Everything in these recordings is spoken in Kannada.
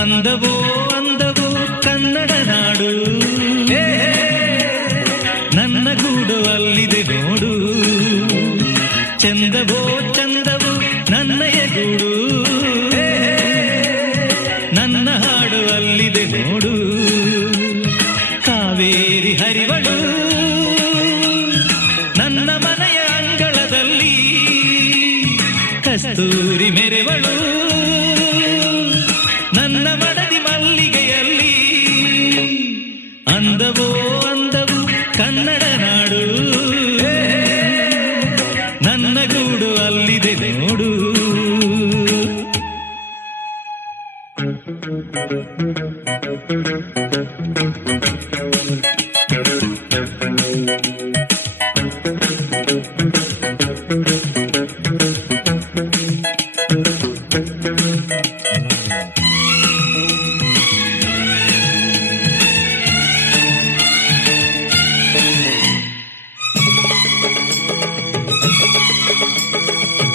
ಅಂದವೋ ಅಂದವೋ ಕನ್ನಡ ನಾಡು. ನನ್ನ ಗೂಡು ಅಲ್ಲಿದೆ ನೋಡು. ಚಂದವೋ ಚಂದವೋ ನನ್ನಯ ಗೂಡು ನನ್ನ ಹಾಡು ಅಲ್ಲಿದೆ ನೋಡು. ಅಂದವೋ ಅಂದವು ಕನ್ನಡ ನಾಡು. ನನ್ನ ಗೂಡು ಅಲ್ಲಿದೆ ನೋಡು.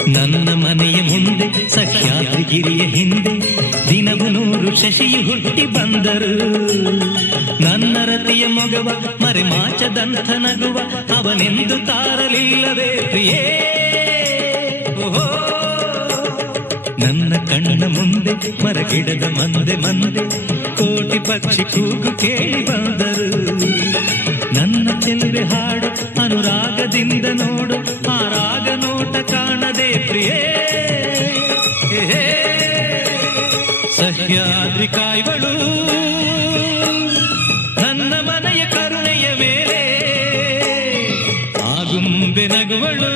ನನ್ನ ಮನೆಯ ಮುಂದೆ ಸಹ್ಯಾದ್ರಿಗಿರಿಯ ಹಿಂದೆ ದಿನವು ನೂರು ಶಶಿಯು ಹುಟ್ಟಿ ಬಂದರು. ನನ್ನ ರತಿಯ ಮೊಗವ ಮರೆ ಮಾಚದಂಥ ನಗುವ ಅವನೆಂದು ತಾರಲಿಲ್ಲವೇ ಪ್ರಿಯೇ. ನನ್ನ ಕಣ್ಣ ಮುಂದೆ ಮರಗಿಡದ ಮಂದೆ ಮಂದೆ ಕೋಟಿ ಪಕ್ಷಿ ಕೂಗು ಕೇಳಿ ಬಂದರು. ನನ್ನ ಚೆಲುವೆ ಹಾಡು ಅನುರಾಗದಿಂದ ನೋಡು, ಆ ರಾಗ ನೋಟ ಕಾಣದೆ ಸಹ್ಯಾದ್ರಿ ಕಾಯ್ವಳು ನನ್ನ ಮನೆಯ ಕರುಣೆಯ ಮೇಲೆ ಆಗುಂಬೆ ನಗುವಳು